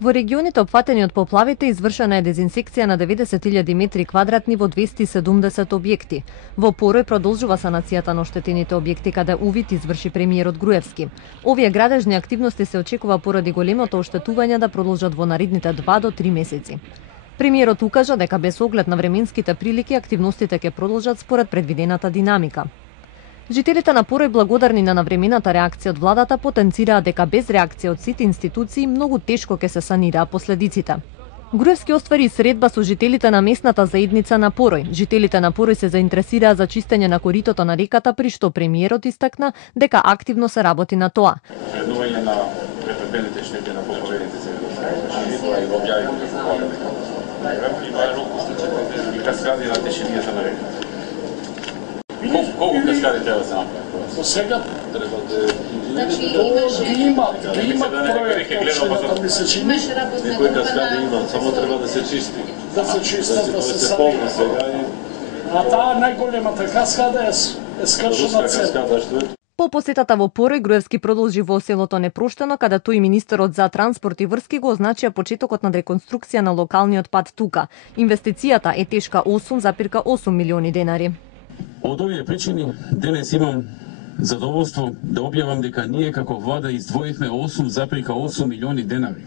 Во регионите опфатени од поплавите извршена е дезинсекција на 90.000 метри квадратни во 270 објекти. Во Порој продолжува санацијата на оштетените објекти каде увид изврши премиерот Груевски. Овие градежни активности се очекува поради големото оштетување да продолжат во наредните 2 до 3 месеци. Премиерот укажа дека без оглед на временските прилики активностите ќе продолжат според предвидената динамика. Жителите на Порој, благодарни на навремената реакција од владата, потенцираа дека без реакција од сите институции многу тешко ќе се санираа последиците. Груевски оствари средба со жителите на местната заедница на Порој. Жителите на Порој се заинтересираа за чистење на коритото на реката, при што премиерот истакна дека активно се работи на тоа. Вреднување на претрпените штети на поплавените се и го објавивме за тоа дека има рок и каскади на теченијата на реката. Колку каскади треба да се направи? Со сега треба да има проект, ми се чини. Некои каскади има, само треба да се чисти. Да се чистат, да се полни сега. А таа најголемата каскада е скршена цел. По посетата во Порој, Груевски продолжи во селото Непроштено, каде тој министерот за транспорт и врски го означија почетокот на реконструкција на локалниот пат тука. Инвестицијата е тешка 8,8 милиони денари. Од овие причини денес имам задоволство да објавам дека ние како влада издвоивме 8,8 милиони денари,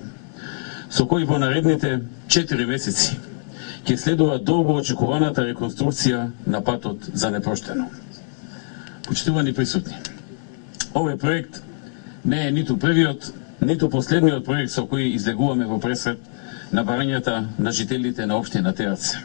со кои во наредните 4 месеци ќе следува долго очекуваната реконструкција на патот за Непроштено. Почитувани присутни, овој проект не е ниту првиот, ниту последниот проект со кој излегуваме во пресред на барањата на жителите на општина Теац.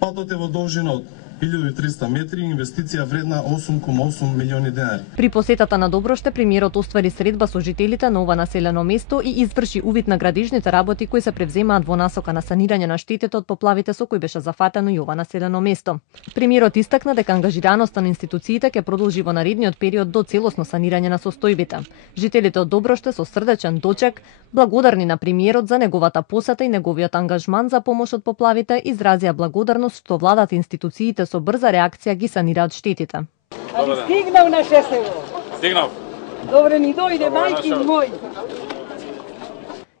Патот е во должина од 1300 метри, инвестиција вредна 8,8 милиони денари. При посетата на Доброште, премиерот оствари средба со жителите на ова населено место и изврши увид на градежните работи кои се превземаат во насока на санирање на штетите од поплавите со кои беше зафатено и ова населено место. Премиерот истакна дека ангажираноста на институциите ќе продолжи во наредниот период до целосно санирање на состојбите. Жителите од Доброште со срдечен дочек, благодарни на премиерот за неговата посета и неговиот ангажман за помош од поплавите, изразија благодарност што владата и институциите со брза реакција ги санираат штетите. Али стигнав на Шесело. Стигнав. Добре ни дојде, мајки мој.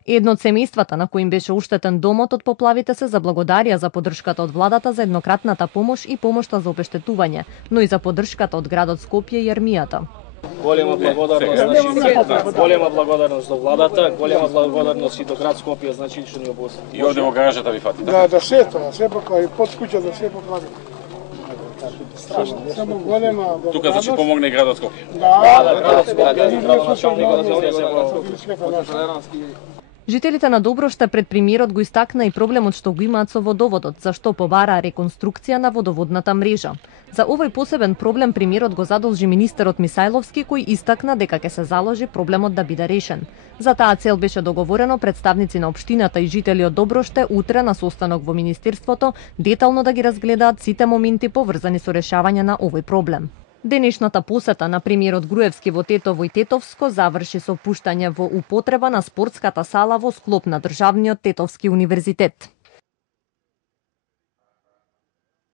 Едно од семејствата на коим беше уштетен домот од поплавите се заблагодарија за поддршката од владата за еднократната помош и помошта за обештетување, но и за поддршката од градот Скопје и армијата. Голема благодарност, голема благодарност до владата, голема благодарност и до град Скопје, значи што ни обоси. И овде во гаражата ви фати. Да, се тоа, се поклави, под куќата се поклави. Страшно. Само голема благодарност. Тука значи помогне и градот Скопје. Да, градот Скопје. Жителите на Доброште пред премиерот го истакна и проблемот што го имаат со водоводот, зашто побараа реконструкција на водоводната мрежа. За овој посебен проблем премиерот го задолжи министерот Мисајловски, кој истакна дека ќе се заложи проблемот да биде решен. За таа цел беше договорено представници на општината и жители од Доброште утре на состанок во министерството детално да ги разгледаат сите моменти поврзани со решавање на овој проблем. Денешната посета на премиерот Груевски во Тетово и Тетовско заврши со пуштање во употреба на спортската сала во склоп на Државниот Тетовски универзитет.